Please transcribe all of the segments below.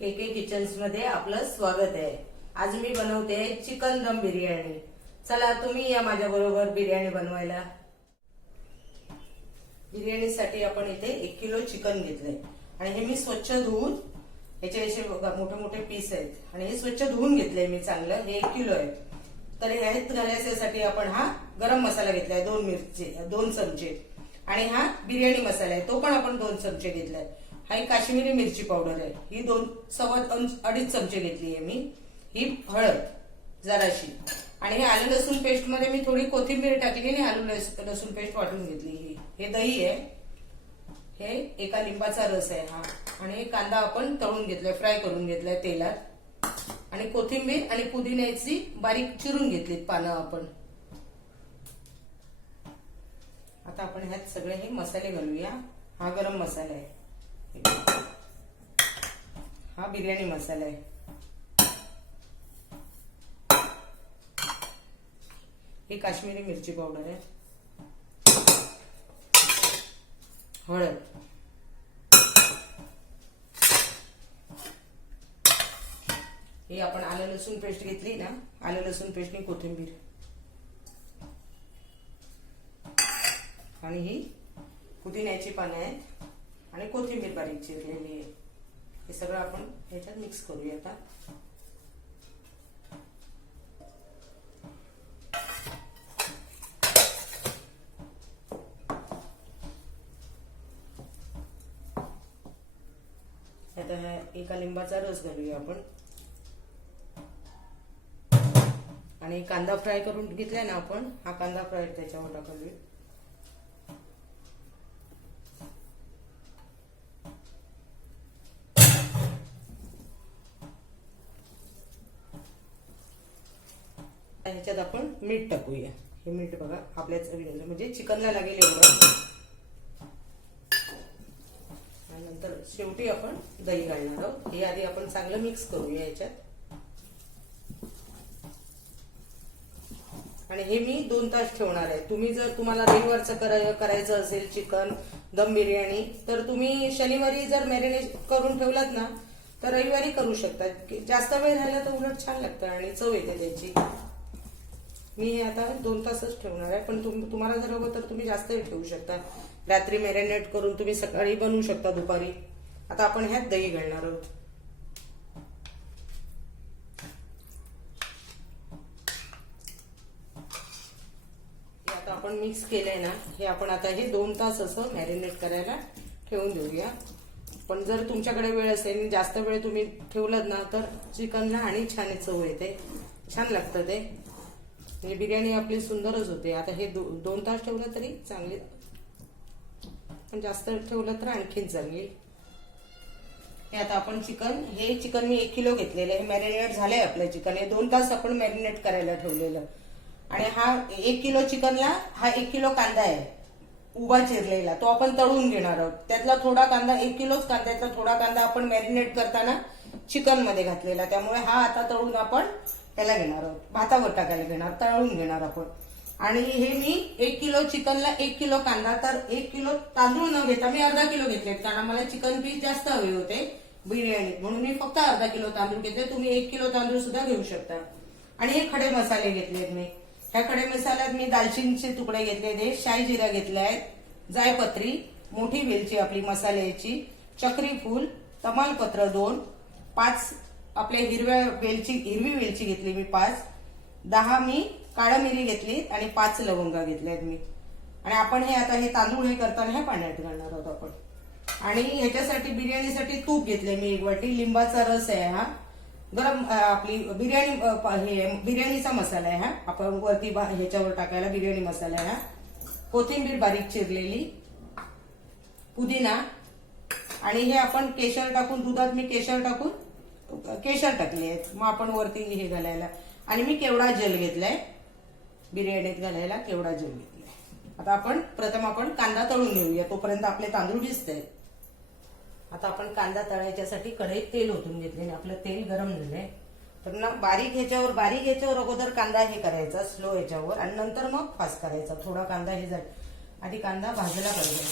KK kitchens मध्ये आपलं स्वागत आहे। आज मी बनवते चिकन दम बिर्याणी। चला तुम्ही या माझ्या बरोबर बिर्याणी बनवायला। बिर्याणीसाठी आपण इथे 1 किलो चिकन घेतले आणि हे मी स्वच्छ धुवून याचे असे मोठे मोठे पीस आहेत आणि हे स्वच्छ धुवून घेतले मी चांगलं। हे 1 किलो आहे। तर ह्यात घालायसाठी आपण हा गरम मसाला घेतलाय 2 चमचे आणि हा बिर्याणी मसाला आहे तो पण आपण 2 चमचे घेतलाय। हा एक काश्मीरी मिरची पावडर आहे, ही 2.25 चमचे घेतली आहे मी। ही हळद जराशी आणि हे आलं लसूण पेस्ट मध्ये मी थोडी कोथिंबीर टाकली आणि आलं लसूण पेस्ट वाटून घेतली। हे दही आहे, हे एका लिंबाचा रस आहे हा, आणि कांदा आपण तळून घेतलाय, फ्राय करून घेतलाय तेलात, आणि कोथिंबीर आणि पुदिन्याची बारीक चिरून घेतलीत पानं आपण। आता आपण ह्यात सगळे हे मसाले घालूया। हा गरम मसाला आहे, हा बिर्याणी मसाला आहे, ही काश्मीरी मिरची पावडर आहे, हळद, ही आपण आलं लसूण पेस्ट घेतली ना, आलं लसूण पेस्टनी कोथिंबीर, आणि ही पुदिन्याची पानं आहेत आणि कोथिंबीर बारीक चिरलेली आहे। हे सगळं आपण ह्याच्यात मिक्स करूया। आता एका लिंबाचा रस घालूया आपण, आणि कांदा फ्राय करून घेतलाय ना आपण, हा कांदा फ्राय त्याच्यावर टाकूया। ह्याच्यात आपण मीठ टाकूया। हे मीठ बघा आपल्या चवीनुसार, म्हणजे चिकनला लागेल एवढं। आणि नंतर शेवटी आपण दही घालणार आहोत। हे आधी आपण चांगलं मिक्स करूया याच्यात, आणि हे मी 2 तास ठेवणार आहे। तुम्ही जर तुम्हाला रविवारचं करायचं असेल चिकन दम बिर्याणी, तर तुम्ही शनिवारी जर मॅरिनेट करून ठेवलात ना, तर रविवारी करू शकता। जास्त वेळ राहिला तर उलट छान लागतं आणि चव येते त्याची। मी हे आता 2 तासच ठेवणार आहे, पण तुम्हाला जर हवं तर तुम्ही जास्त वेळ ठेवू शकता। रात्री मॅरिनेट करून तुम्ही सकाळी बनवू शकता, दुपारी। आता आपण ह्यात दही घालणार आहोत। हे आता आपण मिक्स केलंय ना, हे आपण आता हे 2 तास असं मॅरिनेट करायला ठेवून देऊया। पण जर तुमच्याकडे वेळ असेल, जास्त वेळ तुम्ही ठेवलं ना, तर चिकनला आणि छान चव येते, छान लागतं ते। ही बिर्याणी आपली सुंदरच होते। आता हे 2 तास ठेवलं तरी चांगली, पण जास्त ठेवलं तर आणखीन चांगली। हे आता आपण हे चिकन मी 1 किलो घेतलेलं आहे, हे मॅरिनेट झालंय आपलं चिकन। हे 2 तास आपण मॅरिनेट करायला ठेवलेलं, आणि हा 1 किलो चिकनला हा 1 किलो कांदा आहे उभा चिरलेला, तो आपण तळून घेणार आहोत। त्यातला थोडा कांदा, 1 किलोच कांद्याचा थोडा कांदा आपण मॅरिनेट करताना चिकन मध्ये घातलेला, त्यामुळे हा आता तळून आपण त्याला घेणार आहोत, भातावर टाकायला घेणार, तळून घेणार आपण। आणि हे मी 1 किलो चिकनला 1 किलो कांदा, तर 1 किलो तांदूळ न घेता मी अर्धा किलो घेतलेत, कारण मला चिकन पीस जास्त हवे होते बिर्याणी, म्हणून मी फक्त अर्धा किलो तांदूळ घेतले। तुम्ही 1 किलो तांदूळ सुद्धा घेऊ शकता। आणि हे खडे मसाले घेतलेत मी। ह्या खडे मसाल्यात मी दालचिनीचे तुकडे घेतले, शाही जिरा घेतलाय, जायपत्री, मोठी वेलची आपली मसाल्याची, चक्री फूल, तमालपत्र 2, 5 आपल्या हिरवी वेलची घेतली मी 5, 10 मी काळा मिरी घेतली, आणि 5 लवंगा घेतल्यात मी। आणि आपण हे आता हे तांदूळ हे करताना हे पाण्यात घालणार आहोत आपण। आणि ह्याच्यासाठी बिर्याणीसाठी तूप घेतले मी 1 वाटी, लिंबाचा रस आहे हा, गरम आपली बिर्याणीचा मसाला आहे हा, आपण वरती ह्याच्यावर टाकायला बिर्याणी मसाला आहे हा, कोथिंबीर बारीक चिरलेली, पुदिना, आणि हे आपण केशर टाकून, दुधात मी केशर टाकले आहेत, मग आपण वरती हे घालायला। आणि मी केवडा जल घेतलाय बिर्याणीत घालायला, केवडा जल घेतलाय। आता प्रथम आपण कांदा तळून घेऊया, तोपर्यंत आपले तांदूळ भिजतायत। आता आपण कांदा तळायच्यासाठी कढईत तेल ओतून घेतले, आपलं तेल गरम झालंय, तर ना बारीक ह्याच्यावर अगोदर कांदा हे करायचा स्लो ह्याच्यावर, आणि नंतर मग फास्ट करायचा। थोडा कांदा हे आधी कांदा भाजला पाहिजे।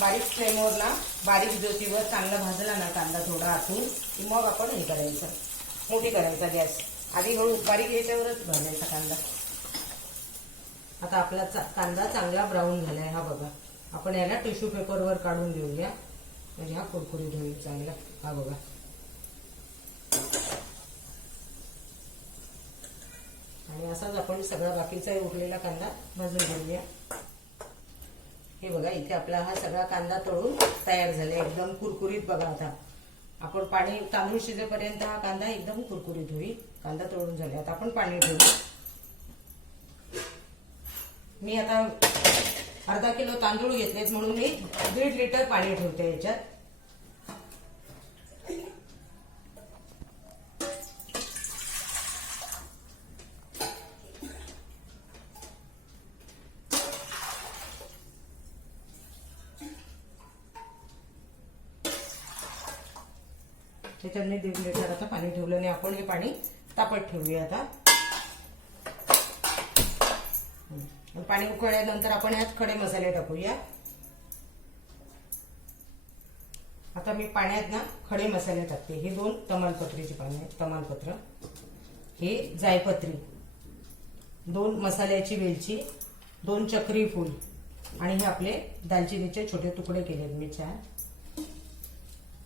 बारीक फ्लेमवर ना, बारीक ज्योतीवर चांगला भाजला ना कांदा थोडा आतून, की मग आपण हे करायचं, मोठी करायचा गॅस. आधी हळू बारीक याच्यावरच भाजायचा कांदा. आता आपला कांदा चांगला ब्राऊन झालाय हा बघा. आपण याला टिश्यू पेपरवर काढून घेऊया, म्हणजे हा कुरकुरीत होईल चांगला. हा बघा. आणि असाच आपण सगळा बाकीचा उरलेला कांदा भाजून घेऊया. हे बघा, इथे आपला हा सगळा कांदा तळून तयार झाला, एकदम कुरकुरीत. बघा आता आपण पाणी, तांदूळ शिजेपर्यंत हा कांदा एकदम कुरकुरीत होईल. कांदा तळून झाले. आता आपण पाणी ठेवू. मी आता अर्धा किलो तांदूळ घेतलेत म्हणून मी 1.5 लिटर पाणी ठेवते याच्यात. त्याच्याने 1.5 लिटर आता पाणी ठेवलं आणि आपण हे पाणी तापत ठेवूया. आता पाणी उकळल्यानंतर आपण यात खडे मसाले टाकूया. आता मी पाण्यात ना खडे मसाले टाकते. हे 2 तमालपत्रीची पाने आहेत. तमालपत्र, हे जायपत्री, 2 मसाल्याची वेलची, 2 चक्री फूल आणि हे आपले दालचिनीचे छोटे तुकडे केलेत मी 4.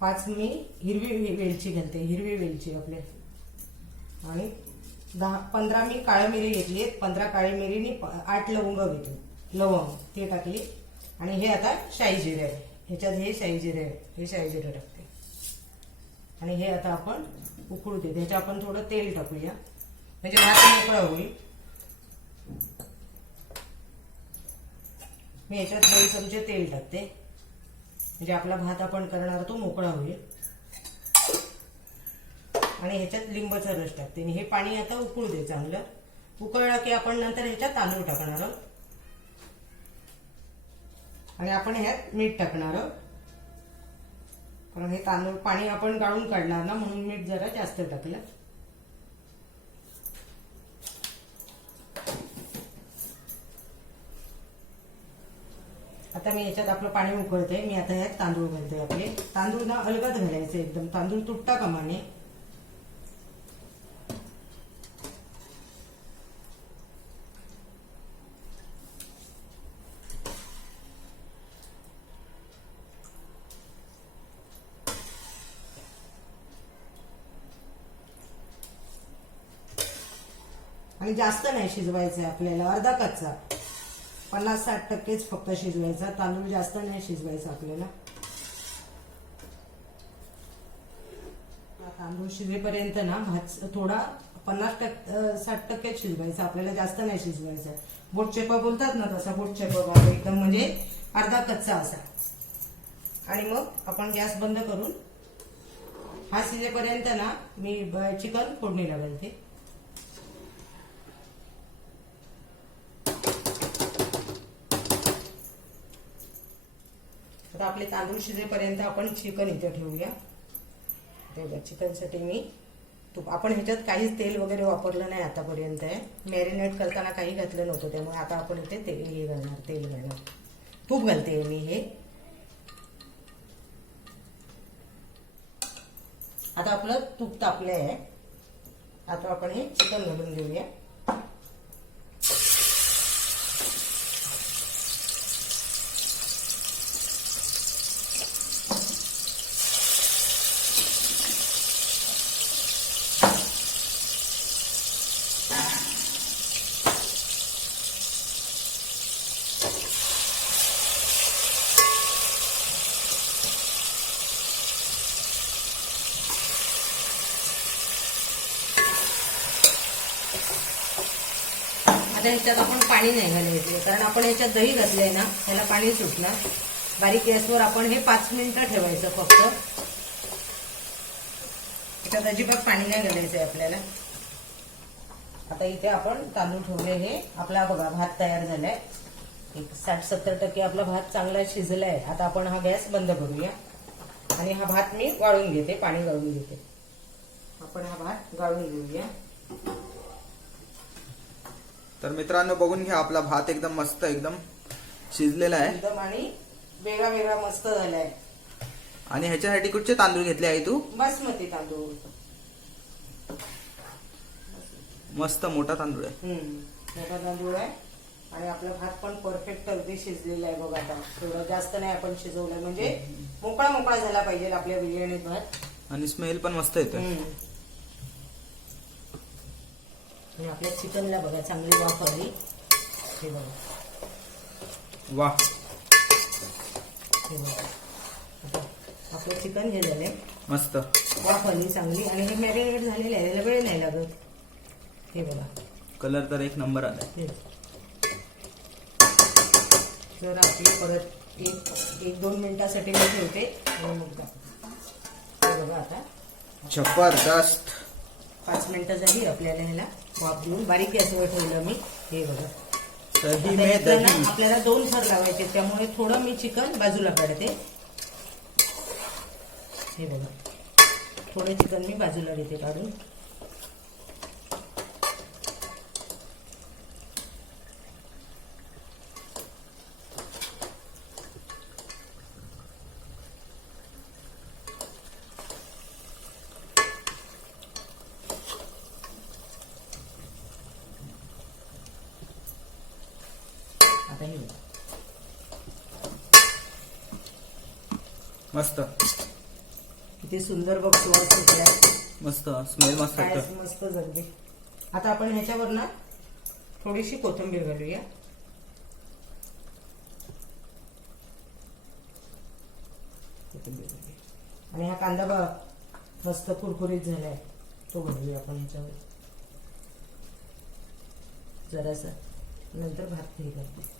5 मी हिरवी वेलची घालते, हिरवी वेलची आपले. आणि 15 मी काळी मिरी घेतली. 15 काळी मिरीनी 8 लवंग घेतली, लवंग ते टाकली. आणि हे आता शाई जिरे आहे ह्याच्यात. हे शाई जिरे आहे, हे शाई जिरे टाकते. आणि हे आता आपण उकळू दे. ह्याच्यात आपण थोडं तेल टाकूया, म्हणजे भात मोकळा होईल. मी ह्याच्यात 2 चमचे तेल टाकते, म्हणजे आपला भात आपण करणार तो मोकळा होईल. आणि ह्याच्यात लिंबाचा रस टाकते. आणि हे पाणी आता उकळू दे चांगलं. उकळलं की आपण नंतर ह्याच्यात तांदूळ टाकणार आहोत. आणि आपण ह्यात मीठ टाकणार आहोत, कारण हे तांदूळ पाणी आपण गाळून काढणार ना, म्हणून मीठ जरा जास्त टाकलं. आता मी याच्यात आपलं पाणी उकळते. मी आता यात तांदूळ घालते. आपले तांदूळ ना अलगद घालायचे एकदम, तांदूळ तुटता कामा नये. आणि जास्त नाही शिजवायचं आहे आपल्याला, अर्धा कच्चा, 50-60% फक्त शिजवायचा. तांदूळ जास्त नाही शिजवायचा आपल्याला. तांदूळ शिजेपर्यंत ना भात थोडा 50-60% शिजवायचा आपल्याला, जास्त नाही शिजवायचा. बोटचेपा बोलतात ना तसा, बोटचेपा भात एकदम, म्हणजे अर्धा कच्चा असा. आणि मग आपण गॅस बंद करून हा शिजेपर्यंत ना मी चिकन फोडणीला घालते. आता आपले तांदूळ शिजेपर्यंत आपण चिकन इथे ठेवूया. तेव्हा चिकनसाठी मी तूप, आपण ह्याच्यात काहीच तेल वगैरे वापरलं नाही आतापर्यंत. मॅरिनेट करताना काही घातलं नव्हतं, त्यामुळे आता आपण इथे तेल घालणार. तूप घालते मी. हे आता आपलं तूप तापलं आहे. आता आपण हे चिकन घालून घेऊया. आता ह्याच्यात आपण पाणी नाही घालायचे, कारण आपण ह्याच्यात दही घातलंय ना, त्याला पाणी सुटणार. बारीक गॅसवर आपण हे 5 मिनिटं ठेवायचं फक्त. ह्याच्यात अजिबात पाणी नाही घालायचंय आपल्याला. आता इथे आपण तांदूळ ठेवले. हे आपला बघा भात तयार झालाय. 60-70% आपला भात चांगला शिजलाय. आता आपण हा गॅस बंद करूया आणि हा भात मी गाळून घेते, पाणी गाळून घेते. आपण हा भात गाळून घेऊया. तर मित्रांनो बघून घ्या, आपला भात एकदम मस्त एकदम शिजलेला आहे. एकदम आणि वेगळा वेगळा मस्त झालाय. आणि ह्याच्यासाठी कुठचे तांदूळ घेतले आहे तू? बासमती तांदूळ. मस्त मोठा तांदूळ आहे. मोठा तांदूळ आहे. आणि आपला भात पण परफेक्ट अगदी शिजलेला आहे बघा. आता थोडं जास्त नाही आपण शिजवलंय, म्हणजे मोकळा मोकळा झाला पाहिजे आपल्या बिर्याणीत भात. आणि स्मेल पण मस्त येतोय. आणि आपल्या चिकनला बघा चांगली वाफ आली. हे बघा. वा. हे बघा. आता आपलं चिकन हे झालंय मस्त. वाफ आली चांगली. आणि हे मॅरिनेट झालेलं आहे, याला वेळ नाही लागत. हे बघा. कलर तर एक नंबर आलाय. जर आपली परत एक 2 मिनिटासाठी मी ठेवते आणि मग हे बघा. आता जबरदस्त. 5 मिनिटं झाली आपल्याला ह्याला वाफ देऊन. बारीक गॅसवर ठेवलं मी. हे बघा. दही में दही. आपल्याला 2 थर लावायचे, त्यामुळे थोडं मी चिकन बाजूला काढते. हे बघा. थोडं चिकन मी बाजूला घेते काढून. आता हे बघा. मस्त. किती सुंदर बघ सुवास सुटलाय. मस्त स्मेल मस्त काय येतो. मस्त जगदी. आता आपण ह्याच्यावर ना थोडीशी कोथिंबीर घालूया. आणि हा कांदा बघा मस्त कुरकुरीत झालाय, तो घालूया आपण ह्याच्यावर जरासा. नंतर भात हे करते.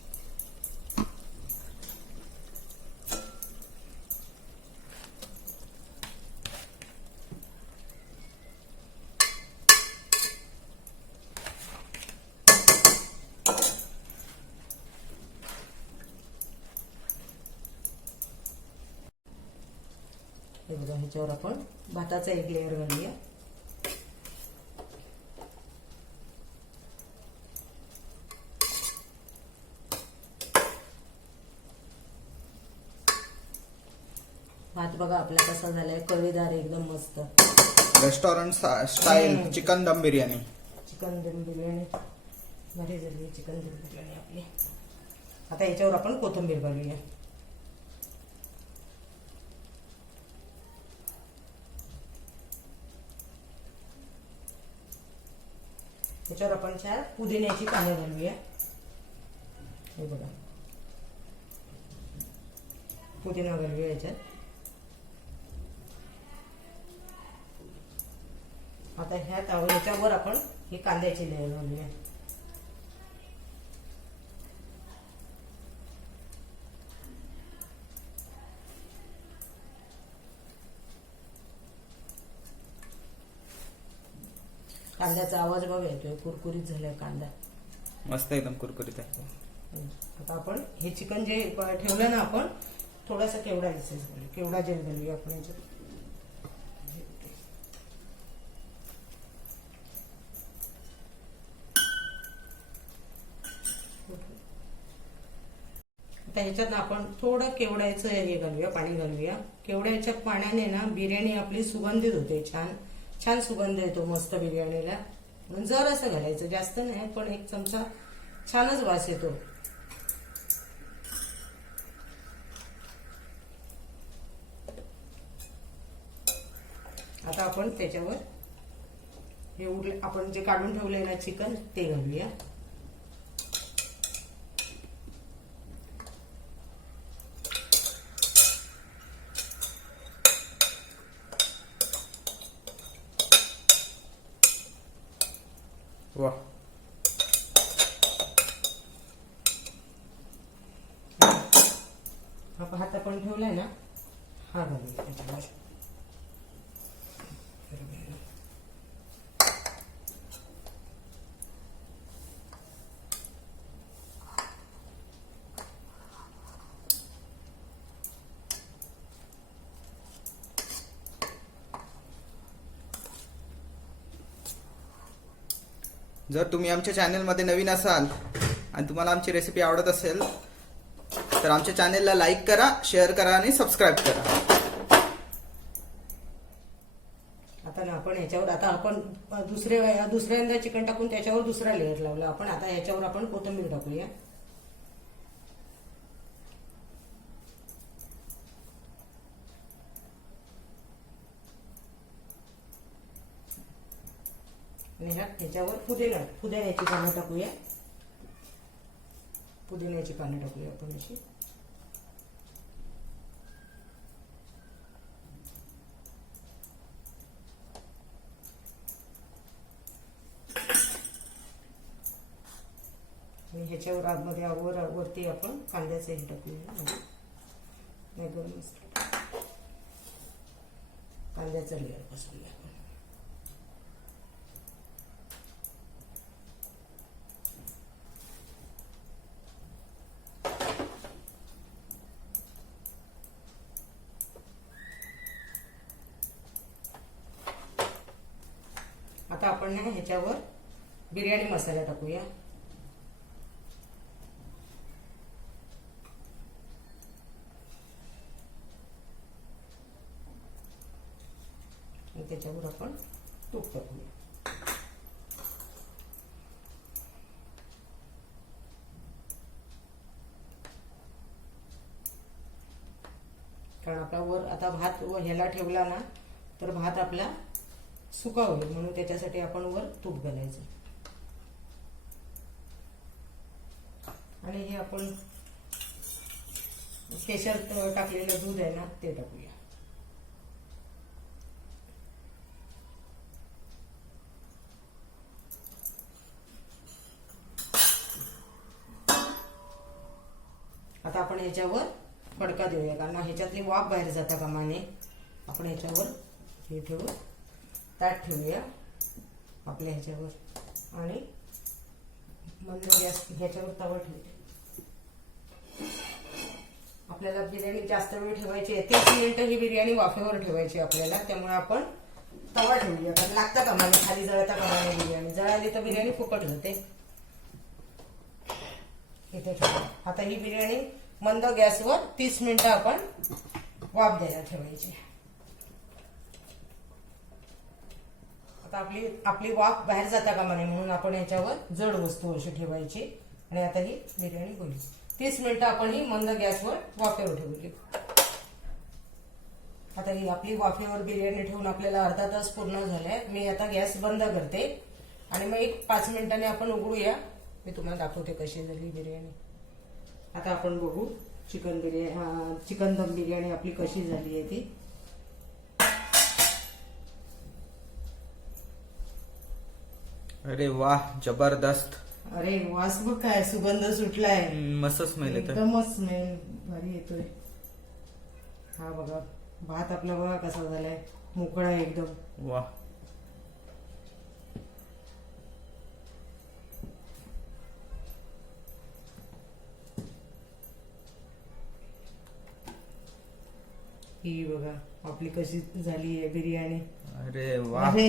हे बघा. ह्याच्यावर आपण भाताचा एक लेअर घालूया. भात बघा आपला कसा झालाय, कळीदार एकदम मस्त. रेस्टॉरंट स्टाईल चिकन दम बिर्याणी. चिकन दम बिर्याणी भारी झाली. चिकन दम बिर्याणी आपली. आता याच्यावर आपण कोथिंबीर घालूया. याच्यावर आपण 4 पुदिन्याची पाने घालूया. हे बघा. पुदिना घालूया याच्यात. आता ह्याच्यावर आपण हे कांद्याची लेयर घालूया. कांद्याचा आवाज बघा येतोय, कुरकुरीत झालाय कांदा. मस्त एकदम कुरकुरीत आहे. आता आपण हे चिकन जे ठेवलं ना आपण, थोडासा केवडा केवडा जेल घालूया आपण याच्यात. आता ह्याच्यात आपण थोडं केवड्याचं हे घालूया, पाणी घालूया. केवड्याच्या पाण्याने ना बिर्याणी आपली सुगंधित होते. छान छान सुगंध येतो मस्त बिर्याणीला. म्हणून जर असं घालायचं, जास्त नाही, पण 1 चमचा छानच वास येतो. आता आपण त्याच्यावर हे आपण जे काढून ठेवलंय ना चिकन, ते घालूया. वा. हा भात आपण ठेवलाय ना, हा घालूया त्याच्यावर. जर तुम्ही आमच्या चॅनलमध्ये नवीन असाल आणि तुम्हाला आमची रेसिपी आवडत असेल तर आमच्या चॅनेलला लाईक करा, शेअर करा आणि सबस्क्राईब करा. आता ना आपण ह्याच्यावर आता आपण दुसऱ्यांदा चिकन टाकून त्याच्यावर दुसरा लेअर लावला आपण. आता ह्याच्यावर आपण कोथिंबीर टाकूया. आणि ह्याच्यावर पुदिन्याची पानं टाकूया. पुदिन्याची पानं टाकूया आपण अशी. आणि ह्याच्यावर आतमध्ये वरती आपण कांद्याचं हे टाकूया. नाही गरम कांद्याचा लेअर पसरूया आपण. आता आपण ना ह्याच्यावर बिर्याणी मसाला टाकूया. आणि त्याच्यावर आपण तूप टाकूया. कारण आपला वर आता भात ह्याला ठेवला ना तर भात आपला सुका होईल, म्हणून त्याच्यासाठी आपण वर तूप घालायचं. आणि हे आपण केशर टाकलेलं दूध आहे ना ते टाकूया. आता आपण ह्याच्यावर फडका देऊया, कारण ह्याच्यातली वाफ बाहेर जाता कामा नये. आपण ह्याच्यावर हे ठेवू, ताट ठेवूया आपल्या ह्याच्यावर आणि मंद गॅस ह्याच्यावर तवा ठेवूया. आपल्याला बिर्याणी जास्त वेळ ठेवायची आहे, 30 मिनिटं ही बिर्याणी वाफेवर ठेवायची आपल्याला. त्यामुळे आपण तवा ठेवूया, कारण लागता कामा नये, खाली जळता कामा नये. बिर्याणी जळाली तर बिर्याणी फुकट होते. इथे ठेवूया. आता ही बिर्याणी मंद गॅसवर 30 मिनिटं आपण वाफ द्यायला ठेवायची. आता आपली वाफ बाहेर जाता कामा नये, म्हणून आपण याच्यावर जड वस्तू अशी ठेवायची. आणि आता ही बिर्याणी होईल. 30 मिनिटं आपण ही मंद गॅसवर वाफेवर ठेवली. आता ही आपली वाफेवर बिर्याणी ठेवून आपल्याला अर्धा तास पूर्ण झालाय. मी आता गॅस बंद करते आणि मग एक 5 मिनिटांनी आपण उघडूया. मी तुम्हाला दाखवते कशी झाली बिर्याणी. आता आपण बघू चिकन दम बिर्याणी आपली कशी झाली आहे ती. अरे वाह, जबरदस्त. अरे वास बघ काय सुगंध सुटलाय. मस्त स्मेल येतोय. एकदमच स्मेल भारी येतोय. हा बघा भात आपला बघा कसा झालाय, मोकळा एकदम. वाह. ही बघा आपली कशी झाली आहे बिर्याणी. अरे वाह. अरे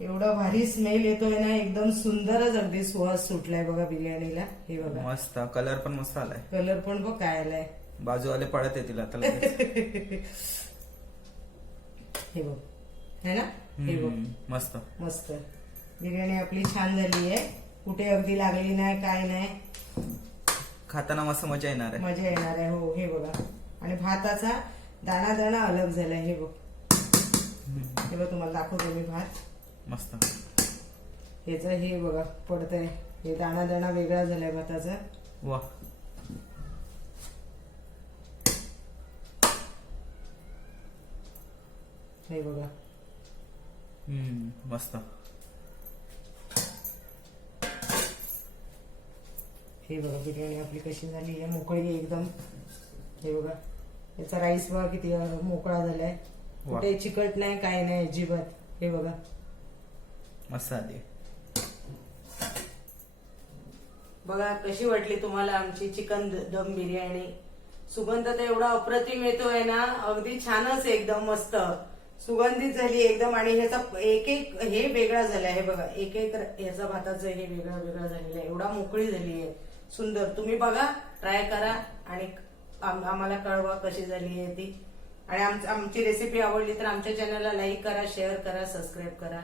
एवढा भारी स्मेल येतोय ना, एकदम सुंदरच अगदी सुवास सुटलाय बघा बिर्याणीला. हे बघा मस्त, कलर पण मस्त आलाय. कलर पण बघ काय आलाय. बाजूवाले पडत येतील आता लगेच. हे बघ है ना. हे बघ मस्त मस्त बिर्याणी आपली छान झाली आहे. कुठे अगदी लागली नाही, काय नाही. खाताना मस्त मजा येणार आहे. मजा येणार आहे. हो हे बघा. आणि भाताचा दाणा दाणा अलग झालाय. हे बघ हे बघ तुम्हाला दाखवतो मी भात. मस्त. ह्याचं हे बघा पडतंय, हे दाणा दाणा वेगळा झालाय भाताचा. वाह. हे बघा मस्त. हे बघा बिर्याणी आपली कशी झाली आहे, मोकळी एकदम. हे बघा याचा राईस बघा किती मोकळा झालाय, कुठे चिकट नाही, काय नाही अजिबात. हे बघा मस्त आली. बघा कशी वाटली तुम्हाला आमची चिकन दम बिर्याणी. सुगंध तर एवढा अप्रतिम येतोय ना, अगदी छानच एकदम मस्त सुगंधित झाली एकदम. आणि ह्याचा एक एक हे वेगळा झालाय. हे बघा एक एक ह्याचा भाताचं हे वेगळा वेगळा झालेला आहे. एवढा मोकळी झाली आहे, सुंदर. तुम्ही बघा, ट्राय करा आणि आम्हाला कळवा कशी झाली आहे ती. आणि आमची रेसिपी आवडली तर आमच्या चॅनलला लाईक करा, शेअर करा, सबस्क्राईब करा.